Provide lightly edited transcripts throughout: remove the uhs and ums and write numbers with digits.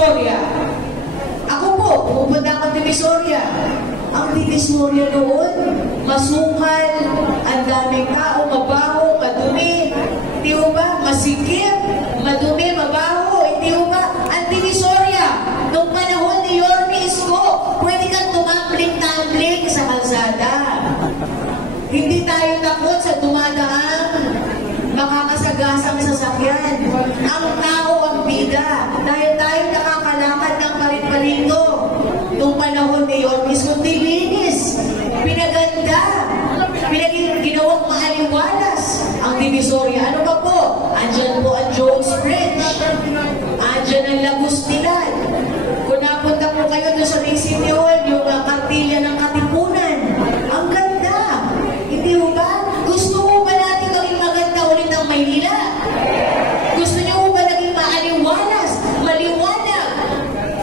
Divisoria. Ako po, pupunta ako Divisoria. Ang Divisoria noon, masukal, ang daming tao, mabaho, madumi. Hindi mo ba? Masikip, madumi, mabaho. Hindi mo ba? Ang Divisoria, nung panahon ni Yorme Isko, pwede kang tumambling-tambling sa kalsada. Hindi tayo takot sa dumadaang makakasagasang sasakyan. Ang tao ang bida. Dahil tayo nakakalakad ng palit-palito. Nung panahon ni Yorme Isko, dilinis, pinaganda, ginawang maaliwalas ang Divisoria. Ano pa po? Andyan po ang Jones Bridge. Andyan ang Lagustilan. Kung napunta po kayo doon sa Big City Hall, yung kartilya ng Katipunan. Ang ganda. Hindi mo ba? Gusto mo ba natin maging maganda ulit ang Maynila? Gusto niyo mo ba naging maaliwalas, maliwanag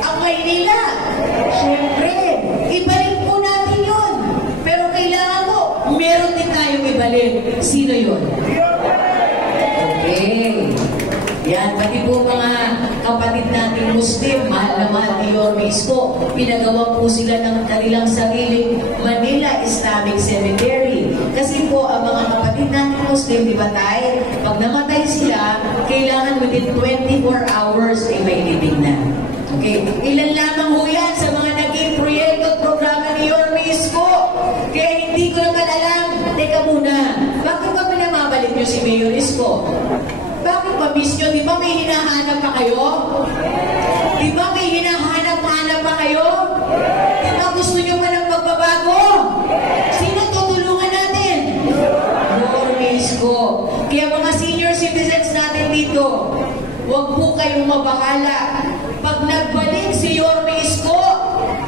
ang Maynila? Siyempre, ibalik po natin yun. Pero kailangan mo, meron din tayong ibalik. Sino yun? Okay. Yan, pati po mga kapatid nating Muslim, mahal na mahal ni Yorme Isko, pinagawa po sila ng kanilang sariling Manila Islamic Cemetery. Kasi po, ang mga kapatid nating Muslim, di ba tayo, pag namatay sila, kailangan within 24 hours ay may libing na. Okay? Ilan lamang ho yan sa mga naging proyekto at programa ni Yorme Isko. Kaya hindi ko naman alam, teka muna, bakit ba pinamabalik nyo si Mayor Isko? Bakit ba miss nyo? Di ba may hinahanap pa kayo? Di ba may hinahanap-hanap pa kayo? Di ba gusto nyo pa ng pagbabago? Sino tutulungan natin? Yorme Isko. Kaya mga senior citizens natin dito, huwag po kayong mabahala. Pag nagbalik si Yorme Isko,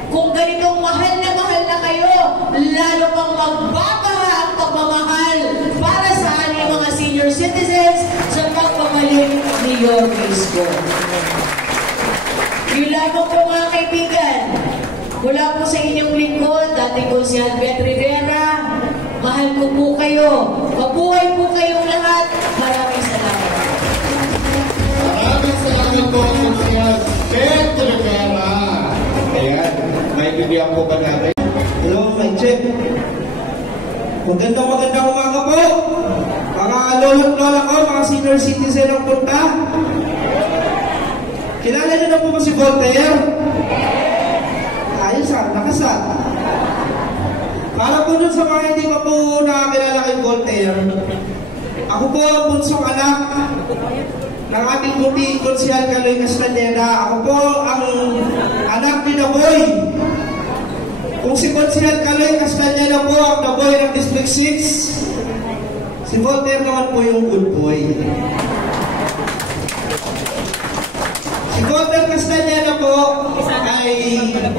kung ganitong mahal na kayo, lalo pang magbabaha ang pagmamahal para sa ating mga senior citizens sa pagpapalik ni Yorme Isko. Yun lamang po mga kaibigan, mula po sa inyong lingkod, dating po si Albert Rivera, mahal ko po kayo, mabuhay po kayong lahat, maraming salamat. Maraming salamat po si Albert Rivera. Ayan, may bibigyan po ba natin? Hello, my check. Magandang umaga po. Mga lolo't-lola ko, mga senior citizen ang punta. Kilala niyo na po ba si Voltaire? Ayos ha, nakasal. Para po dun sa mga hindi pa po nakakilala kay Voltaire, ako po ang bunsong anak ng ating puting Konsehal Kaloy Castaneda. Ako po ang anak ni Daboy. Kung si Konsehal Kaloy Castaneda po ang Daboy ng District 6, si Voltaire naman po yung good boy. Si Voltaire Castaneda po ay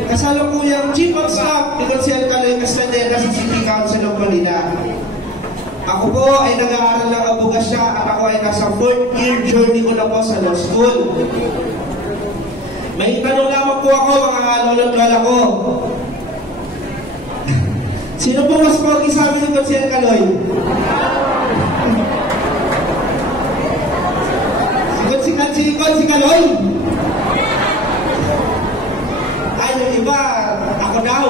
kasalukuyang Chief of Staff ni Konsehal Kaloy Castaneda sa City Council of Manila. Ako po ay nag-aaral ng abogasya at ako ay nasa 4th year journey ko na po sa law school. May tanong lamang po ako mga lolo't lola ko. Sino po mas pogi sa amin ni Konsehal Kaloy? Si Kaloy? Ay, yung iba, ako daw.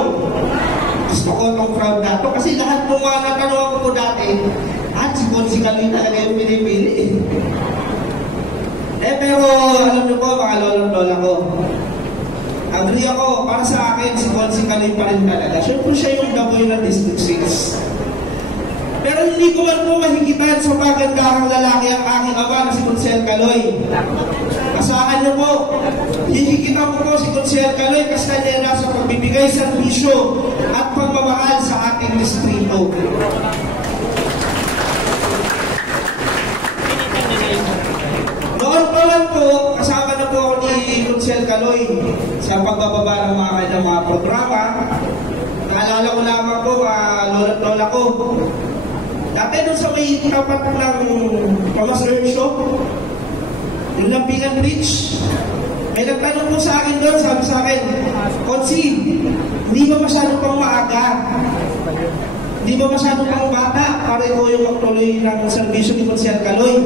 Gusto ko itong crowd na ito. Kasi lahat po mga natanong ko po dati, at si Kaloy talaga yung pinipili. Pero alam niyo po, mga lolo't-lola ko, agree ako, para sa akin, si Kaloy pa rin talaga. Siyempre siya yung Daboy ng District 6. Pero hindi ko man po mahigitan sa magandang lalaki ang aking ama na si Konsehal Kaloy. Asahan niyo po, hihigitan ko po si Konsehal Kaloy Castaneda sa pagbibigay serbisyo at pagmamahal sa ating distrito. Noon pa lang po, kasama na po ako ni Konsehal Kaloy sa pagbababa ng mga programa. Naalala ko lamang po, lolo't lola ko. Dati doon sa may tapat ng Pamaster Shop, yung Lampingan Bridge, may nagtanong po sa akin doon, sabi sa akin, Konsi, hindi ba masyado pang maaga? Hindi ba masyado pang bata para ikaw yung magtuloy ng serbisyo ni Konsehal Kaloy?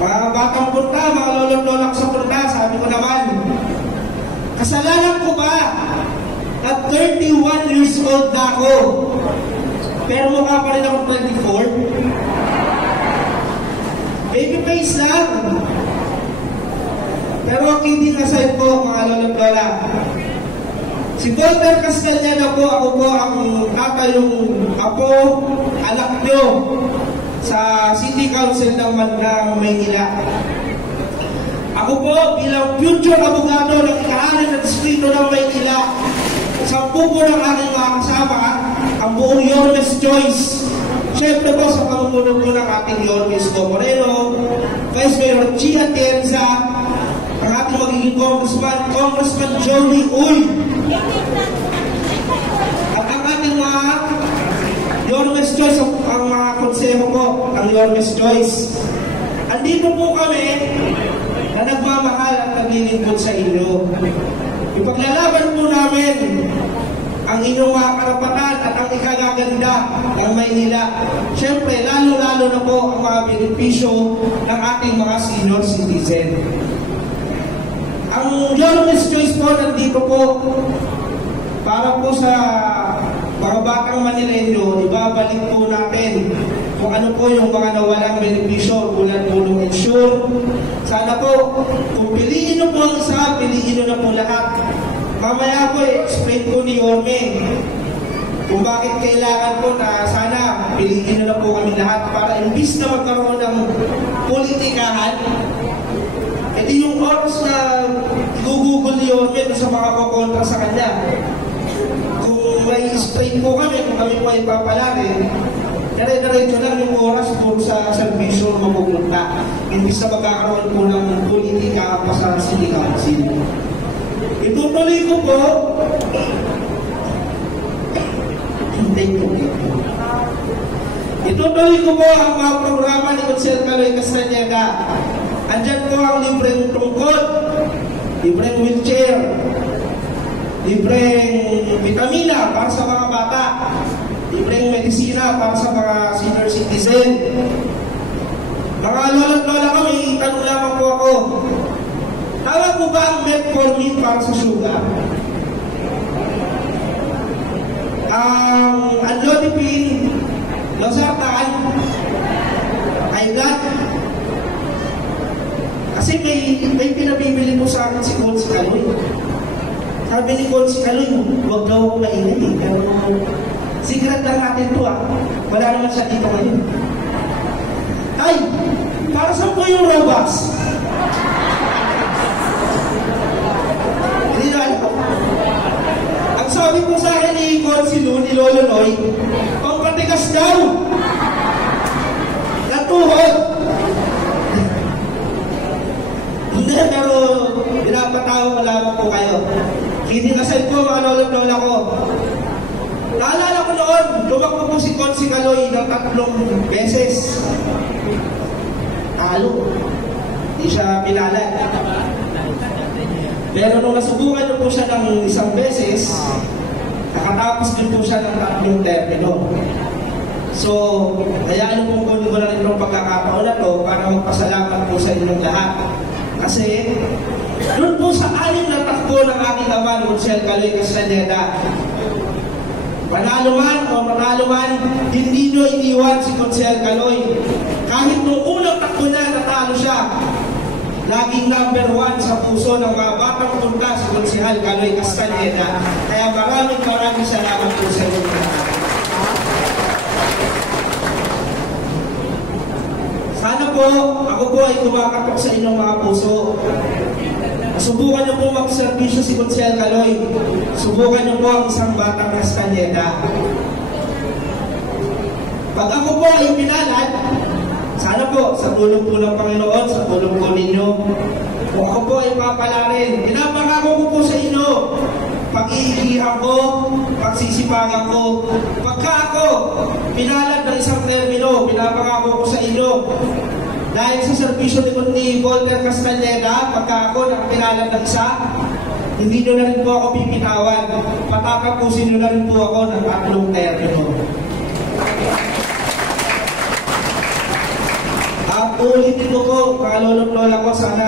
Mga batang punta, mga lolo't lola sa punta, sabi ko naman, old na ako. Pero mukha pa rin ako 24. Baby face lang. Pero kidding aside po, mga lolo't lola. Si Walter Castellana po, ako po ang tatayong apo, anak nyo sa City Council ng Maynila. Ako po bilang future abogado ng ika-6 na distrito ng Maynila, 10 po ng aking mga kasama, ang buong Yormes Choice. Siyempre po sa pangunguna po ng ating Yormes Moreno, Vice Mayor Chia Tenza, ang ating magiging Congressman Joey Uy, at ang ating mga Yormes Choice, ang mga konseho po, ang Yormes Choice. Andito po kami na nagmamahal at naglilingkod sa inyo. Ipaglalaban po namin ang inyong mga karapatan at ang ikagaganda ng Maynila. Siyempre, lalo-lalo na po ang mga benepisyo ng ating mga senior citizen. Ang Yormes Choice po nandito po para po sa mga batang Manileño, ibabalik po natin kung ano po yung mga nawalang benepisyo tulad po ng insure. Sana po, kung piliin nyo po ang isa, piliin nyo na po lahat. Mamaya po, explain po ni Yorme kung bakit kailangan po na sana piliin nyo na po kami lahat para imbis na magkaroon ng politikahan, edi yung oras na gugugol ni Yorme sa mga kukontra sa kanya. Kung may explain po kami, kung kami po ay papalarin, dire-diretso lang yung oras po sa servisyo mapupunta. Imbis na magkakaroon po ng politika pa sa City Council. Itutuloy ko po, itutuloy ko po ang mga programa ni Consel Caloy Castañeda. Andyan po ang libreng tungkol, libreng wheelchair, libreng vitamina para sa mga bata, libreng medisina para sa mga senior citizen. Mga lolo't lola kami, itanong lamang po ako, tama po ba ang metformin para sa sugar? Ang Anlodipine, Losartan, Aygat. Kasi may pinabibili po sa akin si Consi Caloy. Sabi ni Consi Caloy, huwag daw ako maingay. Pero secret lang natin ito wala naman siya dito ngayon. Ay, para saan po yung Robux? Hindi na alam. Ang sabi po sa akin ni Consi Lu, ni Lolo Noy, pampatigas daw. Natuhod. Hindi, pero pinapatawa ko lamang po kayo. Hindi kasal po mga lolo't lola ko. Naalala ko noon, lumakbo po si Consi Caloy ng 3 beses. Talo. Hindi siya pinalat. Pero nung nasubukan niyo po siya ng 1 beses, nakatapos din po siya ng 3 termino. So, hayaan niyo pong kunin ko na rin itong pagkakataon na to para magpasalamat po sa inyong lahat. Kasi, doon po sa 6 na takbo ng aking ama, Consel Caloy Castañeda, manalo man, hindi nyo iniwan si Consel Caloy. Kahit nung unang takbo na natalo siya, laging number 1 sa puso ng mga batang punta si Consel Caloy Castañeda. Kaya maraming salamat po sa inyo. Sana po, ako po ay kumakatok sa inyong mga puso. Subukan niyo po magservisyo si Consel Caloy. Subukan niyo po ang isang batang Castañeda. Pag ako po ay pinalad, sana po, sa tulong po ng Panginoon, sa tulong po ninyo, kung ako po ay papalarin, pinapangako ko po sa inyo, pag-iigihan ko, pagsisipagan ko, pagka ako pinalad ng isang termino, pinapangako ko sa inyo, dahil sa servisyo ni Walter Castañeda, pagka ako pinalad ng isa, hindi nyo na rin po ako pipitawan, patatapusin nyo na rin po ako ng 3 termino. At ulitin ko po, mga lolo't lola ko, sana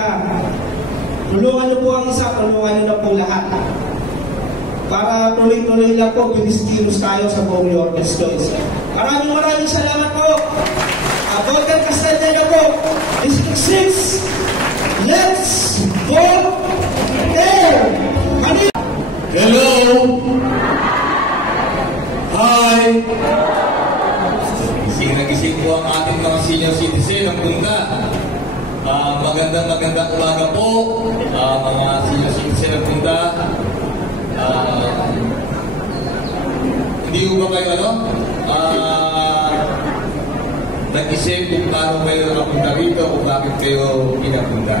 tulungan nyo po ang isa, tulungan nyo na po lahat. para tuloy-tuloy lang po, kinis-kilos tayo sa buong Yormes Choice. Maraming salamat po. Golden Castellana po, District 6. Let's go there! Hello! Hi! Gising po ang ating mga senior citizen ng Bunda. Magandang umaga po, mga senior citizen ng Bunda. Hindi ko ba kayo nag-isip kung paano kayo nakapunta rito, kung bakit kayo pinapunta.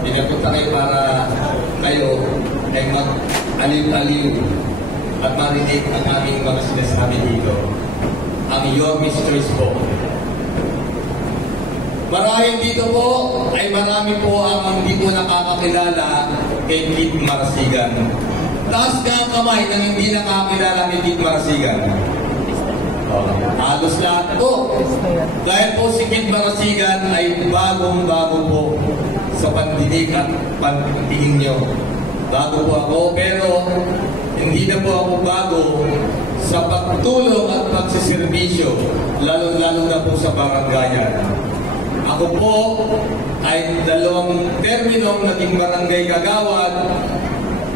Pinapunta kayo para kayo ay mag-aliw-aliw at marinig ang aming mga sinasabi dito. Ang Yormes Choice po. Marahil dito po ay marami po ang hindi po nakakakilala kay Kit Marasigan. Taas ka ang kamay ng hindi nakakakilala kay Kit Marasigan. Halos lahat po. Dahil po si Kit Marasigan ay bagong-bago po sa pandinig at pantingin nyo. Bago po ako, pero hindi na po ako bago sa pagtulong at pagsiservisyo, lalo-lalo na po sa barangayan. Ako po ay 2 terminong naging barangay kagawad,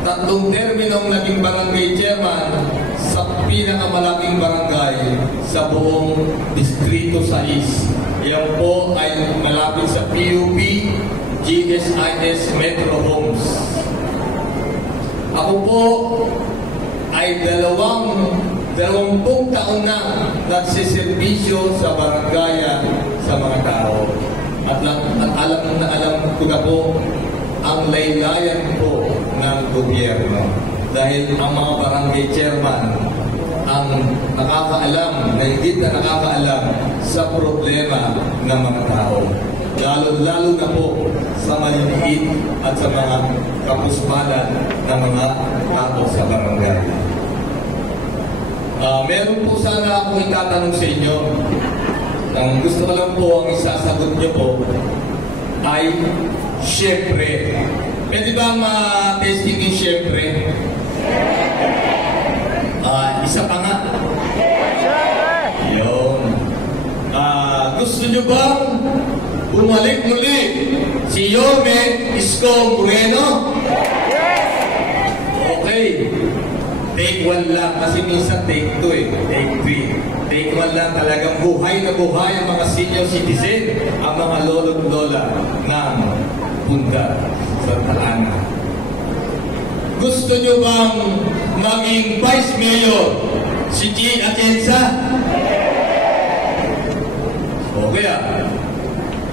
3 terminong naging barangay chairman sa pinakamalaking barangay sa buong Distrito 6. Yan po ay malapit sa PUP, GSIS Metro Homes. Ako po ay 20 taon na nagsiservisyo sa barangay sa mga tao. At alam ko na po ang laylayan po ng gobyerno. Dahil ang mga barangay chairman ang nakakaalam, na higit na nakakaalam sa problema ng mga tao. Lalo na po sa maliliit at sa mga kapuspalan ng mga tao sa barangay. Meron po sana akong itatanong sa inyo. Ang gusto ko lang po, ang isasagot niyo po ay syempre. Pwede ba ma-testing yung syempre? Isa pa nga. Yun. Gusto niyo bang bumalik muli si Yorme Isko Moreno? Okay. Take 1 lang. Kasi minsan take 2 Take 3. Take 1 lang. Talagang buhay na buhay ang mga senior citizen, ang mga lolo't lola ng Bunda sa Talana. Gusto nyo bang maging Vice Mayor si G. Atienza? Okay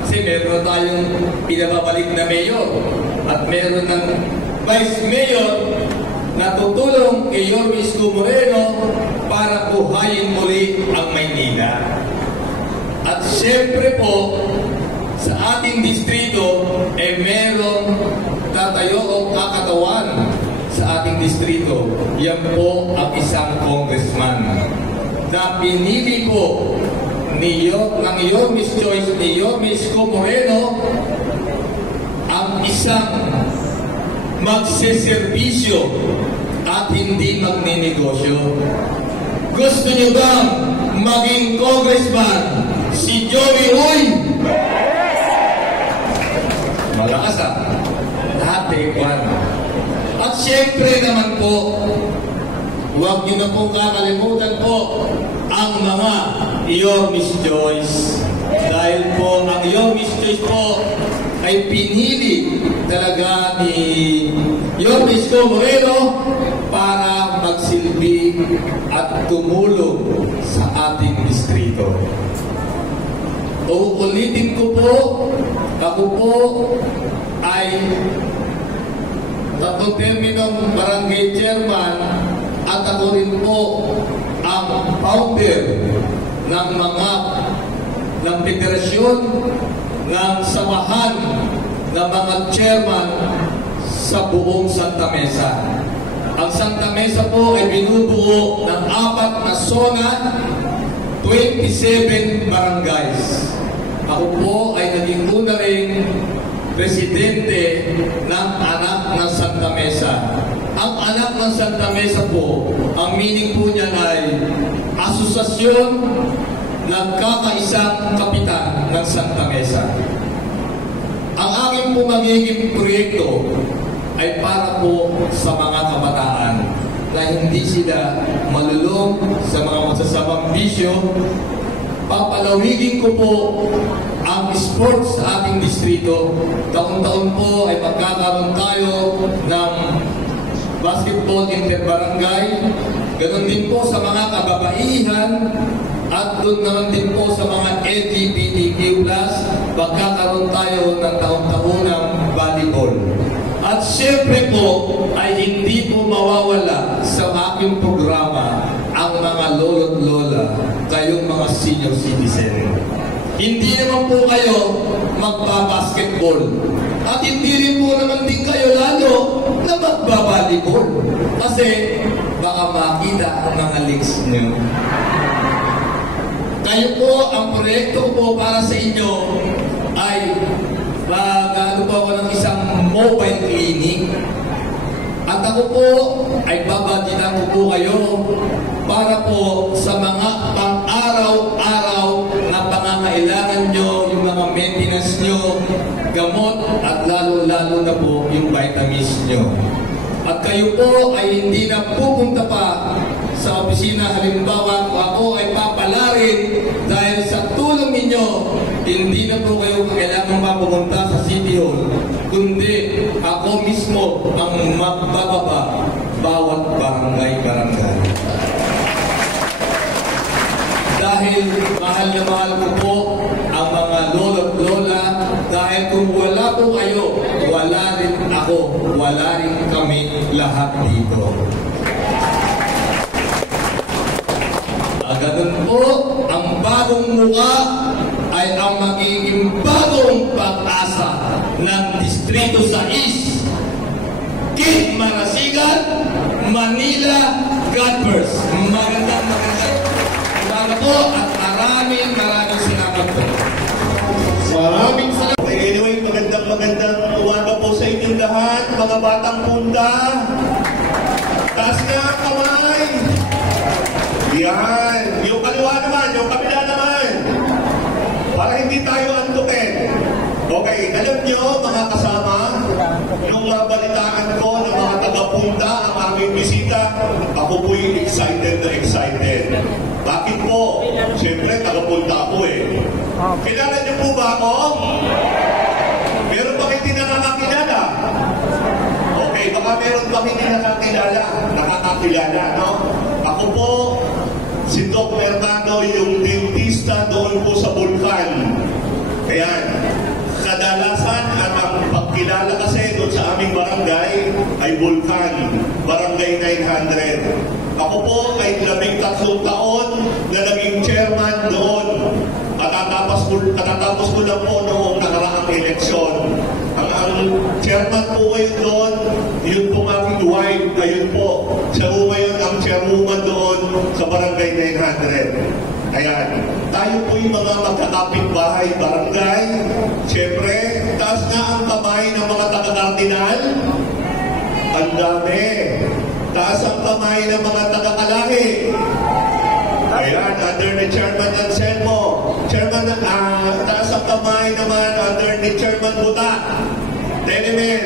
Kasi meron tayong pinababalik na mayor at meron ng Vice Mayor na tutulong kay Yorme Isko Moreno para buhayin muli ang Maynila. At siyempre po, sa ating distrito, merong tatayo o kakatawan sa ating distrito. Yan po ang isang congressman na pinili po ng Yormes Choice ni Yorme Isko Moreno ang isang magseservisyo at hindi magninegosyo. Gusto niyo bang maging congressman si Joey Uy? Malakas lahat take 1. At syempre naman po, huwag niyo na pong kakalimutan po ang mga Yormes Choice. Dahil po ang Yormes Choice po ay pinili talaga ni Yorme Isko Moreno para magsilbi at tumulong sa ating distrito. Uulitin ko po, ako po ay 3 terminong barangay chairman at ako rin po ang founder ng federasyon ng samahan ng mga chairman sa buong Santa Mesa. Ang Santa Mesa po ay binubuo ng 4 na zona, 27 barangays. Ako po ay naging una rin presidente ng anak ng Santa Mesa. Ang anak ng Santa Mesa po, ang meaning po niyan ay asosasyon nagkakaisang kapitan ng Santa Mesa. Ang aking po magiging proyekto ay para po sa mga kabataan na hindi sila malulong sa mga masasamang bisyo. Papalawigin ko po ang sports sa ating distrito. Taon-taon po ay magkakaroon tayo ng basketball interbarangay. Ganon din po sa mga kababaihan at doon naman din po sa mga LGBTQ+, magkakaroon tayo ng taon-taunang volleyball. At siyempre po ay hindi po mawawala sa aking programa ang mga lolo't lola, kayong mga senior citizen. Hindi naman po kayo magbabasketball. At hindi rin po naman din kayo lalo na magbabalibol. Kasi baka makita ang mga leaks nyo. Kayo po, ang proyekto ko para sa inyo ay mag-ano po ako ng isang mobile clinic. At ako po ay babadinan ko po kayo para po sa mga pang-araw-araw na pangangailangan nyo, yung mga maintenance nyo, gamot at lalo-lalo na po yung vitamins nyo. At kayo po ay hindi na pupunta pa sa opisina. Halimbawa, kung ako ay papalarin dahil sa tulong ninyo, hindi na po kayo kailangan mapupunta sa City Hall, kundi ako mismo ang magbababa bawat barangay-barangay. Dahil mahal na mahal ko po ang mga lolo't lola, dahil kung wala po kayo, wala rin ako, wala rin kami lahat dito. Ganun po, ang bagong mukha ay ang magiging bagong pag-asa ng Distrito 6, Kit Marasigan, Manila, Godverse. Magandang umaga po at maraming salamat po. Maraming salamat. Anyway, magandang umaga po sa inyong lahat, mga batang punta. Taas na ang kamay. Yan. Yung kaliwa naman, yung kabila naman. Para hindi tayo antukin. Okay, alam nyo mga kasama, nung mabalitaan ko ng mga taga-punta ang aming bisita, ako po'y excited na excited. Bakit po? Siyempre, taga-punta po eh. Kilala niyo po ba ako? Meron ba hindi nakakakilala? Okay, baka meron ba hindi nakakakilala, no? Ako po, si Doc Fernando, yung dentista doon po sa Bulkan. Ayan. Kadalasan at ang pagkilala kasi doon sa aming barangay ay Bulkan, Barangay 900. Ako po ay 13 taon na naging chairman doon. Katatapos ko lang po noong nakaraang eleksyon. Ang chairman po ngayon doon, yun po aking wife, ayun po. Siya po ngayon ang chairwoman doon sa Barangay 900. Ayan. Tayo po yung mga magkakapit-bahay barangay. Siyempre, taas na ang kamay ng mga taga-kardinal. Ang dami. Taas ang kamay ng mga taga-kalahi. Ayan, under ni Chairman Anselmo. Chairman, taas ang kamay naman under ni Chairman Buta. Tenemen.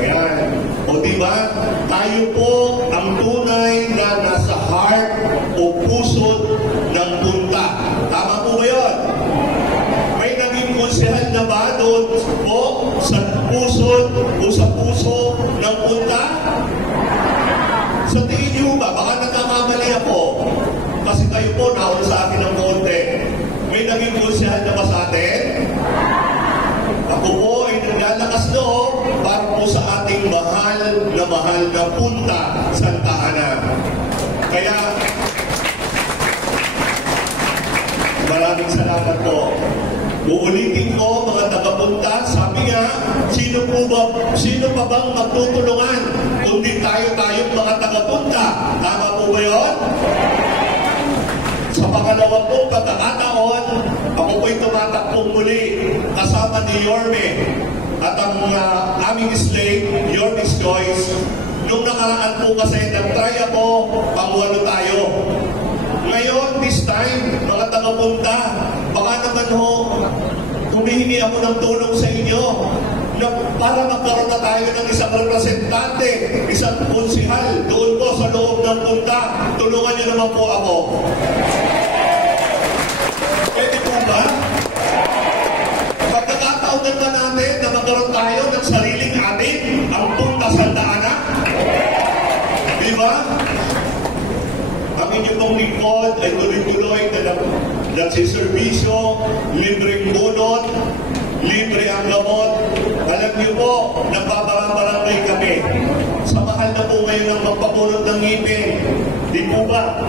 Ayan. O diba, tayo po ang tunay na nasa heart o puso ng punta. Tama po ba yun? May naging konsehal na ba doon po sa puso o sa puso ng punta? Sa tingin niyo ba? Baka nagkakamali ako. Kasi kayo po nauna sa akin ng konti. May naging konsehal na ba sa atin? Ako po ay naglalakas loob para po sa ating mahal na punta, Santa Ana. Kaya, maraming salamat po. Uulitin ko, mga taga-punta, sabi nga, sino pa bang magtutulungan? Kundi tayo-tayong mga taga-punta. Tama po ba yun? Sa pangalawang po pagkakataon, ako po'y tumatakbong muli kasama ni Yorme at ang aming slave, Yorme's Choice, Nung nakaraan po kasi, nag-try ako, pang-walo tayo. Ngayon, this time, mga taga-punta, baka naman ho, humihingi ako ng tulong sa inyo na para magkaroon na tayo ng isang representante, isang konsihal doon po sa loob ng punta. Tulungan niyo naman po ako. Pwede po ba? Pagkakataon naman natin na magkaroon tayo ng sariling atin, ang Punta Santa Ana. Diba? Ang inyong pong lingkod ay tuloy-tuloy na nagsiservisyo, libreng bunot, libre ang gamot. Alam niyo po, nagbabarang-barangay kami. Sa mahal na po ngayon ang magpabunot ng ngipin. Di po ba?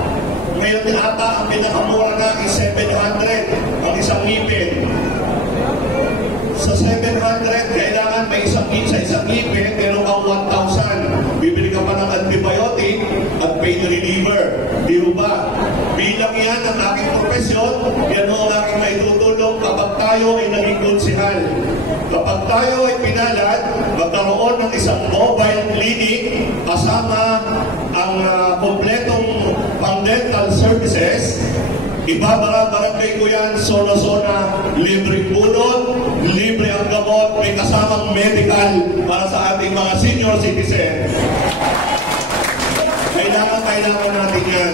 Ngayon ata ang pinakamura na is 700 ang isang ngipin. Sa 700, kailangan may isang ngipin, meron kang 1,000. Bibili ka pa ng antibiotic at pain reliever. Di ba? Bilang yan ang aking profesyon, yan ang aking maitutulong kapag tayo ay naging konsihal. Kapag tayo ay pinalad, magkaroon ng isang mobile clinic kasama ang kompletong pang-dental services. Ibabara-barangay ko yan, zona-zona, libreng bunot, libre ang gamot, may kasamang medical para sa ating mga senior citizen. Kailangan natin yan.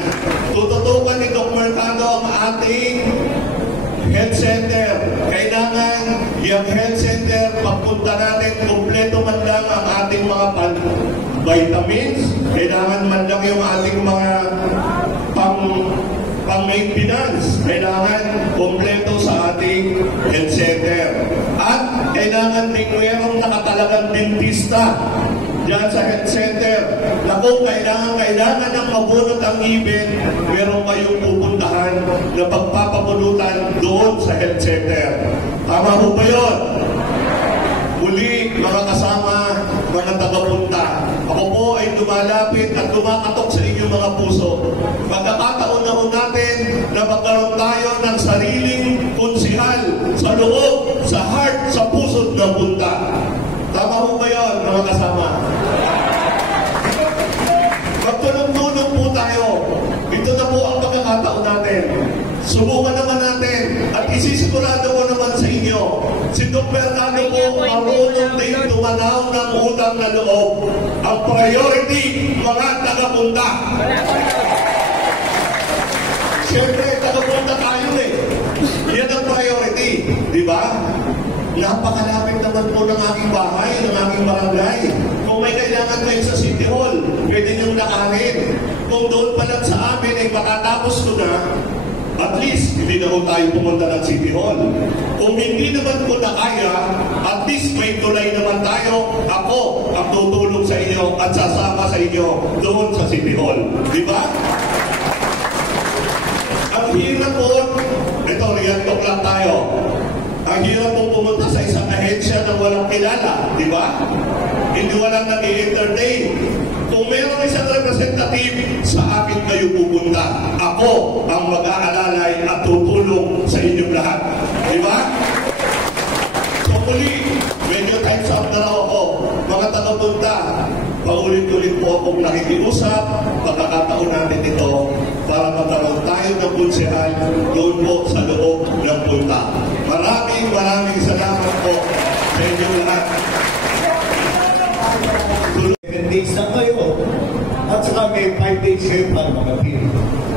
Tututukan ni Doc Mercado ang ating health center. Kailangan yung health center, pagpunta natin, kompleto man lang ang ating mga vitamins. Kailangan man lang yung ating mga pang-maintenance. Kailangan kompleto sa ating health center. At kailangan din mayroong nakatalagang dentista diyan sa health center. Naku, kailangan ng mabunot ang ngipin, meron kayong pupuntahan na pagpapabulutan doon sa health center. Tama po ba yun? Muli, mga kasama, mga tagapunta, ako po ay lumalapit at lumakatok sa inyong mga puso. Pagkakataon na po natin na magkaroon tayo ng sariling konsihal sa loob, sa heart, sa puso ng punta. Tama po ba yun, mga kasama? Magtulong-tulong po tayo. Ito na po ang pagkakataon natin. Subukan naman natin at isisigurado ko naman sa inyo, si Dr. Mercado po marunong din tumanaw ng utang na loob. Ang priority, mga tagapunta. Siyempre, tagapunta tayo eh. Yan ang priority, di ba? Napakalapit naman po ng aking bahay, ng aking barangay. Kung may kailangan kayo sa City Hall, pwede niyong nakahin. Kung doon pa lang sa amin ay makatapos ko na, at least hindi na po tayo pumunta ng City Hall. Kung hindi naman po na kaya, at least may tulay naman tayo. Ako ang tutulong sa inyo at sasama sa inyo doon sa City Hall. Di ba? Ang hirap po, ito, real talk lang tayo. Ang hirap pong pumunta sa isang ahensya na walang kilala, di ba? Hindi walang nag-i-entertain. Kung meron isang representative, sa akin kayo pupunta. Ako ang mag-aalalay at tutulong sa inyong lahat. Di ba? So muli, medyo time's up na raw ako. Mga tagapunta, paulit-ulit po akong nakikiusap, pagkakataon natin ito para magkaroon tayo ng konsehal doon po sa loob ng punta. Maraming salamat po sa inyong lahat. 7 days na kayo at saka may 5 days kayo para mag-appeal.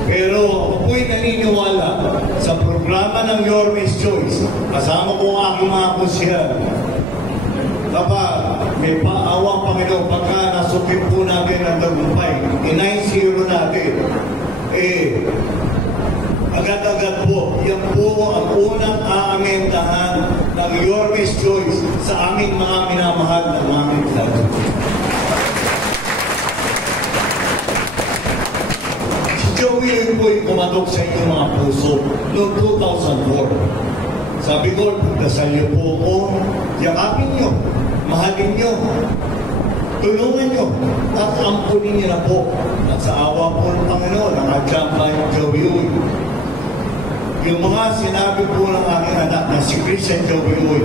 Pero ako po'y naniniwala sa programa ng Your Miss Choice. Kasama ko ang aking mga konsyal. Kapag may paawang Panginoon, pagka nasukit po natin ang tagumpay, i-9-0 natin, agad-agad po, yan po ang unang aamentahan ng Your Miss Choice sa aming mga minamahal ng aming plato. Si Joey po'y kumatok sa inyong mga puso noong 2004. Sabi ko, dasal niyo po ako, yakapin niyo, mahalin niyo, tulungan niyo, at ampunin niyo na po. At sa awa po ng Panginoon, nakajamba yung Joey. yung mga sinabi po ng aking anak na si Christian Joey Uy,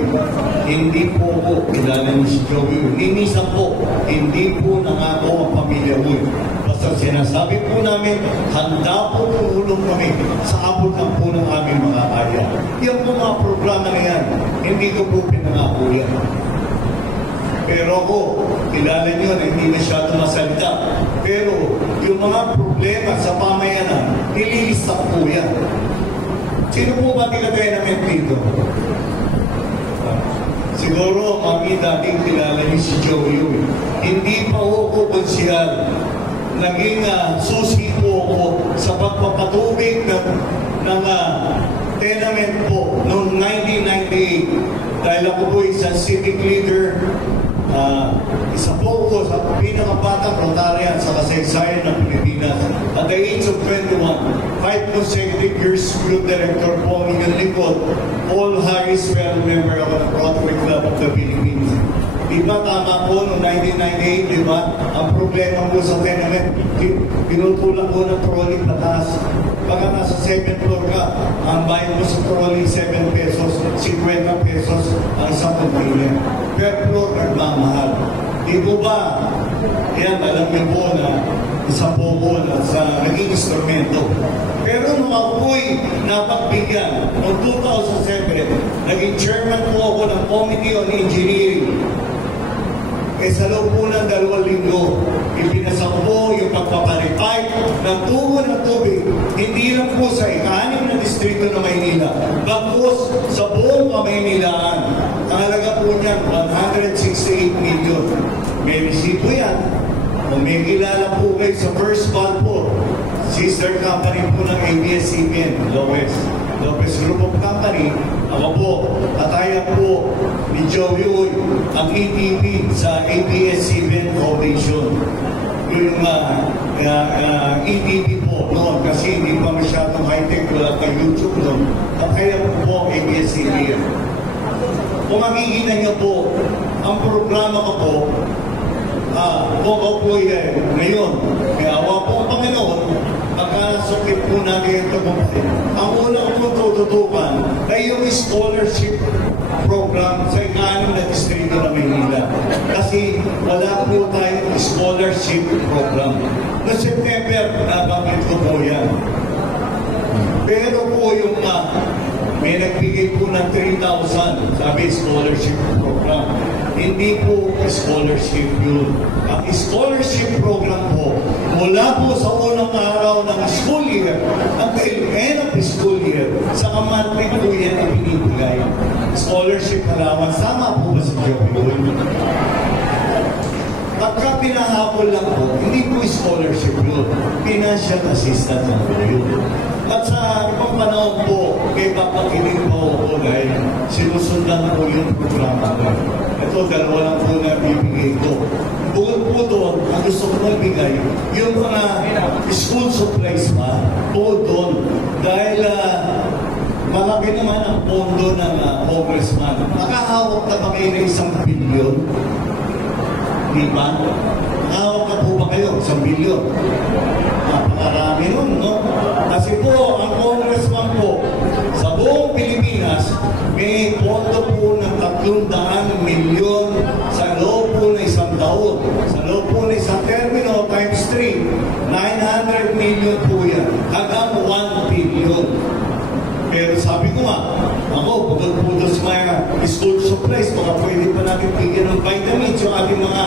hindi po ko kilala ni si Joey Uy. Minsan po, hindi po nangako ang pamilya Uy. Basta sinasabi po namin, handa po tumulong kami sa abot lang po ng aming mga kaya. Yan po mga programa na yan, hindi ko po pinangako yan. Pero ako, kilala nyo na hindi masyado masalita. Pero yung mga problema sa pamayanan, nililista po yan. Sino po ba tinatay namin dito? Siguro, mami, dating kilala niyo si Joey Uy. Hindi pa ako konsyal. Naging susi po ako sa pagpapatubig ng tenement po noong 1998. Dahil ako po isang civic leader, isa po ko sa pinakabatang Rotarian sa kasaysayan ng Pilipinas. At the age of 21, 5 consecutive years group director po ang inyong likod, all highest well member ako ng Rotary Club of the Philippines. Diba tama po noong 1998, diba? Ang problema po sa tenement, pinutulak po ng trolley pataas. Pagka nasa 7th floor ka, ang bayad mo sa trolley 7 pesos, 50 pesos ang isang container. Per floor, nagmamahal. Di po ba? Yan, alam niyo po na isa po po na sa naging instrumento. Pero nung ako po'y napagbigyan, noong 2007, naging chairman po ako ng Committee on Engineering. Sa loob po ng 2 linggo, ipinasang po yung pagpaparipay ng tubo ng tubig, hindi lang po sa ika-6 na distrito ng Maynila, bagkus sa buong Kamaynilaan. Ang halaga po niyan, 168 million. May resibo yan. Kung may kilala po kayo sa First Bond po, sister company po ng ABS-CBN, Lopez Group of Company, ako po, katayan po ni Joey Uy, ang ETP sa ABS-CBN Foundation. Yung ETP po noon, kasi hindi pa masyadong high-tech, wala pa YouTube noon. Katayan po ang ABS-CBN. Kung makikita niyo po, ang programa ko po, kung ako po ngayon, may awa po ang Panginoon, pagkasukit po natin ito po. Ang una ko tututukan ay yung scholarship program sa ika-6 na distrito ng Maynila. Kasi wala po tayong scholarship program. Noong September, nabanggit ko po yan. Pero po yung may nagbigay po ng 3,000, sabi scholarship program. Hindi po scholarship yun. Ang scholarship program po, mula po sa unang araw ng school year until end of the school year, sa monthly po yan ang pinibigay. Scholarship allowance, sama po ba si Joey? Pagka pinahabol lang po, hindi po scholarship yun. Financial assistance lang po yun. At sa ibang panahon po, kay papakinig po ako dahil sinusundan po yung programa ko. Ito, 2 lang po na bibigay ko. Bukod po doon, ang gusto ko magbigay, yung mga school supplies pa, po doon. Dahil malaki naman ang pondo ng congressman. Makahawak na ba kayo ng 1 bilyon? Di ba? Nakahawak na po ba kayo? 1 bilyon? Napakarami nun, no? Kasi po, ang congressman po, sa buong Pilipinas, may pondo po ng 300 milyon sa loob po ng 1 taon. Sa loob po ng 1 termino times 3, 900 million po yan. Hanggang 1 billion. Pero sabi ko nga, ako, bukod po doon sa mga school supplies, baka pwede pa natin bigyan ng vitamins yung ating mga